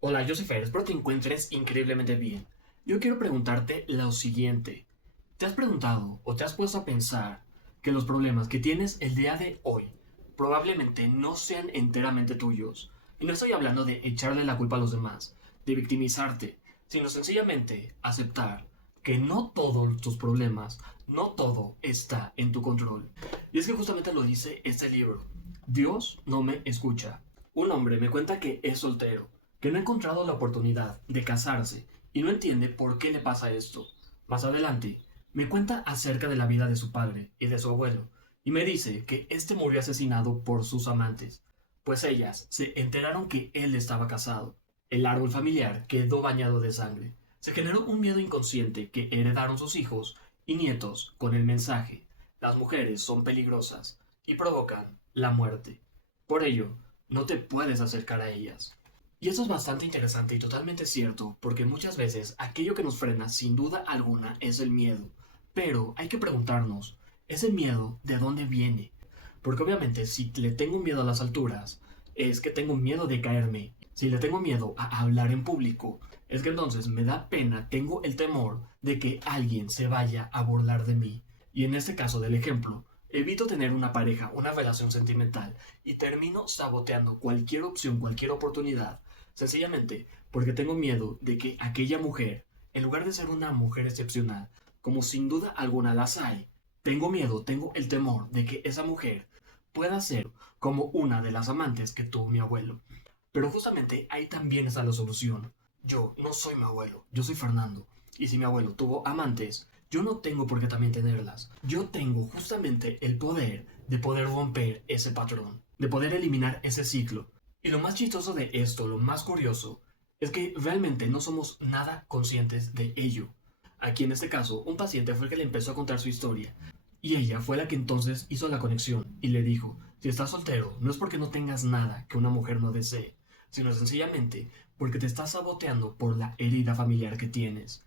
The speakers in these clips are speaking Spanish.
Hola, yo soy Fer, espero te encuentres increíblemente bien. Yo quiero preguntarte lo siguiente. ¿Te has preguntado o te has puesto a pensar que los problemas que tienes el día de hoy probablemente no sean enteramente tuyos? Y no estoy hablando de echarle la culpa a los demás, de victimizarte, sino sencillamente aceptar que no todos tus problemas, no todo está en tu control. Y es que justamente lo dice este libro. Dios no me escucha. Un hombre me cuenta que es soltero, que no ha encontrado la oportunidad de casarse y no entiende por qué le pasa esto. Más adelante, me cuenta acerca de la vida de su padre y de su abuelo, y me dice que este murió asesinado por sus amantes, pues ellas se enteraron que él estaba casado. El árbol familiar quedó bañado de sangre. Se generó un miedo inconsciente que heredaron sus hijos y nietos con el mensaje: las mujeres son peligrosas y provocan la muerte. Por ello, no te puedes acercar a ellas. Y eso es bastante interesante y totalmente cierto, porque muchas veces aquello que nos frena sin duda alguna es el miedo. Pero hay que preguntarnos, ¿ese miedo de dónde viene? Porque obviamente si le tengo miedo a las alturas, es que tengo miedo de caerme. Si le tengo miedo a hablar en público, es que entonces me da pena, tengo el temor de que alguien se vaya a burlar de mí. Y en este caso del ejemplo, evito tener una pareja, una relación sentimental, y termino saboteando cualquier opción, cualquier oportunidad, sencillamente porque tengo miedo de que aquella mujer, en lugar de ser una mujer excepcional, como sin duda alguna las hay, tengo miedo, tengo el temor de que esa mujer pueda ser como una de las amantes que tuvo mi abuelo. Pero justamente ahí también está la solución. Yo no soy mi abuelo, yo soy Fernando. Y si mi abuelo tuvo amantes, yo no tengo por qué también tenerlas. Yo tengo justamente el poder de poder romper ese patrón, de poder eliminar ese ciclo. Y lo más chistoso de esto, lo más curioso, es que realmente no somos nada conscientes de ello. Aquí en este caso, un paciente fue el que le empezó a contar su historia. Y ella fue la que entonces hizo la conexión y le dijo: si estás soltero, no es porque no tengas nada que una mujer no desee, sino sencillamente porque te estás saboteando por la herida familiar que tienes.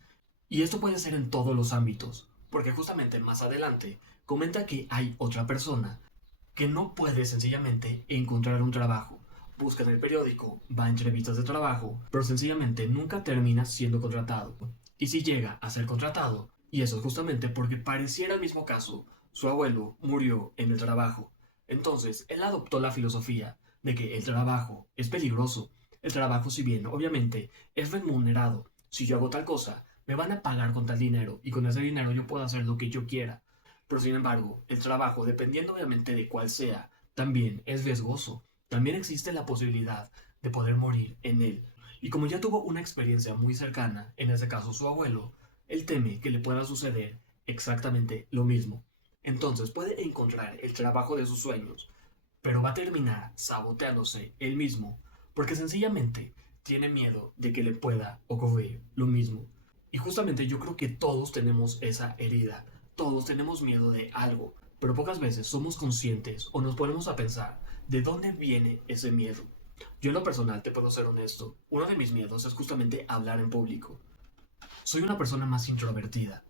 Y esto puede ser en todos los ámbitos, porque justamente más adelante comenta que hay otra persona que no puede sencillamente encontrar un trabajo. Busca en el periódico, va a entrevistas de trabajo, pero sencillamente nunca termina siendo contratado. Y si llega a ser contratado, y eso es justamente porque pareciera el mismo caso, su abuelo murió en el trabajo. Entonces, él adoptó la filosofía de que el trabajo es peligroso. El trabajo, si bien obviamente es remunerado, si yo hago tal cosa, me van a pagar con tal dinero y con ese dinero yo puedo hacer lo que yo quiera. Pero sin embargo, el trabajo, dependiendo obviamente de cuál sea, también es riesgoso. También existe la posibilidad de poder morir en él. Y como ya tuvo una experiencia muy cercana, en ese caso su abuelo, él teme que le pueda suceder exactamente lo mismo. Entonces puede encontrar el trabajo de sus sueños, pero va a terminar saboteándose él mismo, porque sencillamente tiene miedo de que le pueda ocurrir lo mismo. Y justamente yo creo que todos tenemos esa herida, todos tenemos miedo de algo, pero pocas veces somos conscientes o nos ponemos a pensar de dónde viene ese miedo. Yo en lo personal te puedo ser honesto, uno de mis miedos es justamente hablar en público. Soy una persona más introvertida,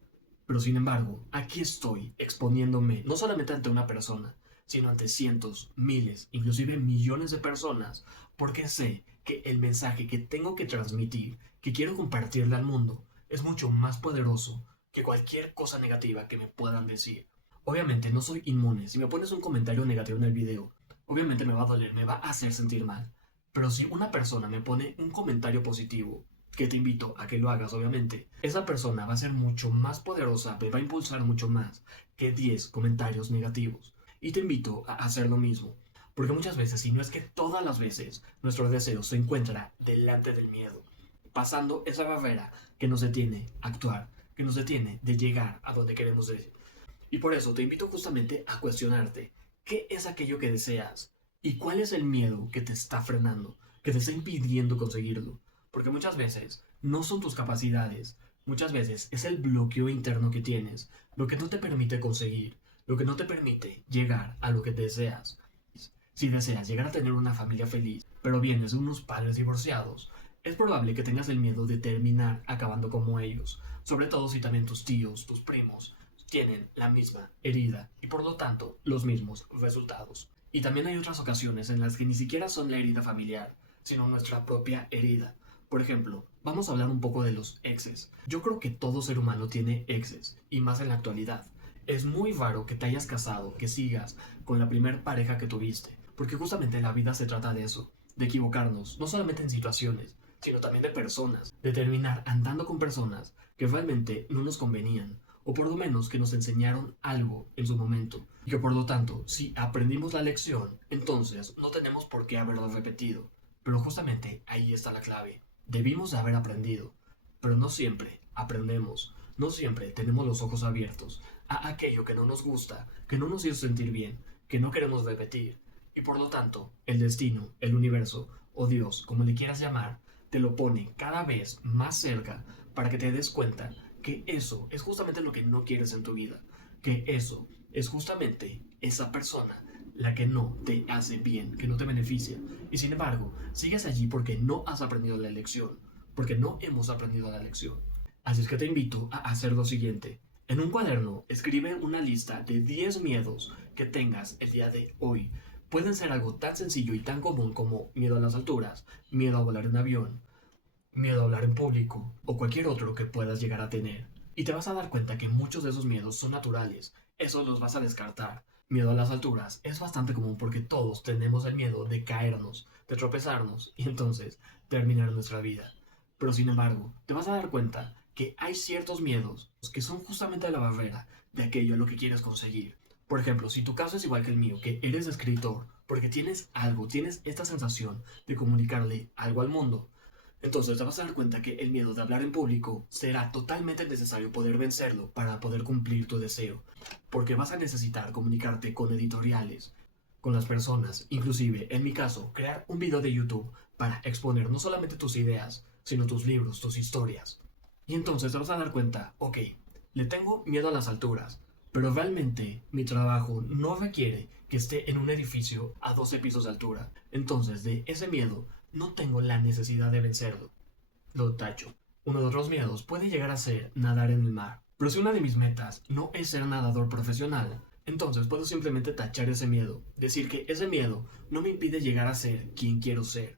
pero sin embargo, aquí estoy exponiéndome no solamente ante una persona, sino ante cientos, miles, inclusive millones de personas, porque sé que el mensaje que tengo que transmitir, que quiero compartirle al mundo, es mucho más poderoso que cualquier cosa negativa que me puedan decir. Obviamente no soy inmune. Si me pones un comentario negativo en el video, obviamente me va a doler, me va a hacer sentir mal. Pero si una persona me pone un comentario positivo, que te invito a que lo hagas obviamente, esa persona va a ser mucho más poderosa, me va a impulsar mucho más que 10 comentarios negativos. Y te invito a hacer lo mismo, porque muchas veces, si no es que todas las veces, nuestro deseo se encuentra delante del miedo, pasando esa barrera que nos detiene a actuar, que nos detiene de llegar a donde queremos ir. Y por eso te invito justamente a cuestionarte qué es aquello que deseas y cuál es el miedo que te está frenando, que te está impidiendo conseguirlo. Porque muchas veces no son tus capacidades, muchas veces es el bloqueo interno que tienes, lo que no te permite conseguir, lo que no te permite llegar a lo que deseas. Si deseas llegar a tener una familia feliz, pero vienes de unos padres divorciados, es probable que tengas el miedo de terminar acabando como ellos, sobre todo si también tus tíos, tus primos, tienen la misma herida y por lo tanto los mismos resultados. Y también hay otras ocasiones en las que ni siquiera son la herida familiar, sino nuestra propia herida. Por ejemplo, vamos a hablar un poco de los exes. Yo creo que todo ser humano tiene exes, y más en la actualidad. Es muy raro que te hayas casado, que sigas con la primer pareja que tuviste, porque justamente la vida se trata de eso, de equivocarnos, no solamente en situaciones, sino también de personas, de terminar andando con personas que realmente no nos convenían, o por lo menos que nos enseñaron algo en su momento, y que por lo tanto, si aprendimos la lección, entonces no tenemos por qué haberlo repetido. Pero justamente ahí está la clave. Debimos de haber aprendido, pero no siempre aprendemos, no siempre tenemos los ojos abiertos a aquello que no nos gusta, que no nos hizo sentir bien, que no queremos repetir, y por lo tanto, el destino, el universo, o Dios, como le quieras llamar, te lo pone cada vez más cerca para que te des cuenta que eso es justamente lo que no quieres en tu vida, que eso es justamente esa persona la que no te hace bien, que no te beneficia, y sin embargo, sigues allí porque no has aprendido la lección, porque no hemos aprendido la lección. Así es que te invito a hacer lo siguiente. En un cuaderno, escribe una lista de 10 miedos que tengas el día de hoy. Pueden ser algo tan sencillo y tan común como miedo a las alturas, miedo a volar en avión, miedo a hablar en público o cualquier otro que puedas llegar a tener. Y te vas a dar cuenta que muchos de esos miedos son naturales. Esos los vas a descartar. Miedo a las alturas es bastante común porque todos tenemos el miedo de caernos, de tropezarnos y entonces terminar nuestra vida. Pero sin embargo, te vas a dar cuenta que hay ciertos miedos que son justamente la barrera de aquello a lo que quieres conseguir. Por ejemplo, si tu caso es igual que el mío, que eres escritor, porque tienes algo, tienes esta sensación de comunicarle algo al mundo, entonces te vas a dar cuenta que el miedo de hablar en público será totalmente necesario poder vencerlo para poder cumplir tu deseo, porque vas a necesitar comunicarte con editoriales, con las personas, inclusive, en mi caso, crear un video de YouTube para exponer no solamente tus ideas, sino tus libros, tus historias. Y entonces te vas a dar cuenta, ok, le tengo miedo a las alturas, pero realmente mi trabajo no requiere que esté en un edificio a 12 pisos de altura. Entonces, de ese miedo, no tengo la necesidad de vencerlo. Lo tacho. Uno de otros miedos puede llegar a ser nadar en el mar. Pero si una de mis metas no es ser nadador profesional, entonces puedo simplemente tachar ese miedo. Decir que ese miedo no me impide llegar a ser quien quiero ser.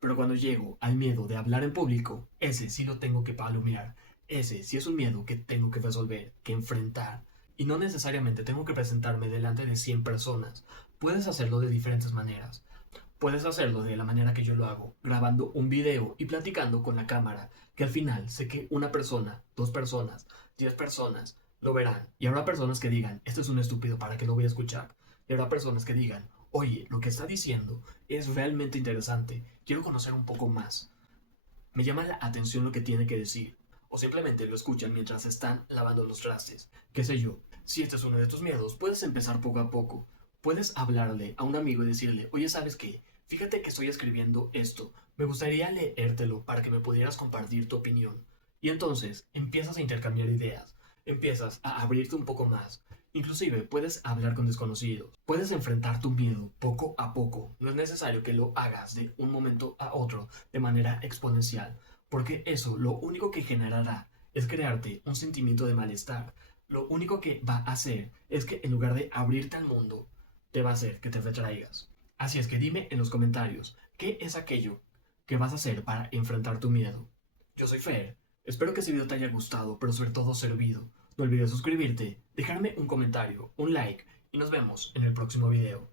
Pero cuando llego al miedo de hablar en público, ese sí lo tengo que palomear. Ese sí es un miedo que tengo que resolver, que enfrentar. Y no necesariamente tengo que presentarme delante de 100 personas. Puedes hacerlo de diferentes maneras. Puedes hacerlo de la manera que yo lo hago, grabando un video y platicando con la cámara, que al final sé que una persona, 2 personas, 10 personas lo verán. Y habrá personas que digan, esto es un estúpido, ¿para qué lo voy a escuchar? Y habrá personas que digan, oye, lo que está diciendo es realmente interesante, quiero conocer un poco más. Me llama la atención lo que tiene que decir. O simplemente lo escuchan mientras están lavando los trastes. Qué sé yo. Si este es uno de tus miedos, puedes empezar poco a poco. Puedes hablarle a un amigo y decirle, oye, ¿sabes qué? Fíjate que estoy escribiendo esto. Me gustaría leértelo para que me pudieras compartir tu opinión. Y entonces empiezas a intercambiar ideas. Empiezas a abrirte un poco más. Inclusive puedes hablar con desconocidos. Puedes enfrentar tu miedo poco a poco. No es necesario que lo hagas de un momento a otro de manera exponencial, porque eso lo único que generará es crearte un sentimiento de malestar. Lo único que va a hacer es que en lugar de abrirte al mundo, te va a hacer que te retraigas. Así es que dime en los comentarios, ¿qué es aquello que vas a hacer para enfrentar tu miedo? Yo soy Fer. Espero que este video te haya gustado, pero sobre todo servido. No olvides suscribirte, dejarme un comentario, un like y nos vemos en el próximo video.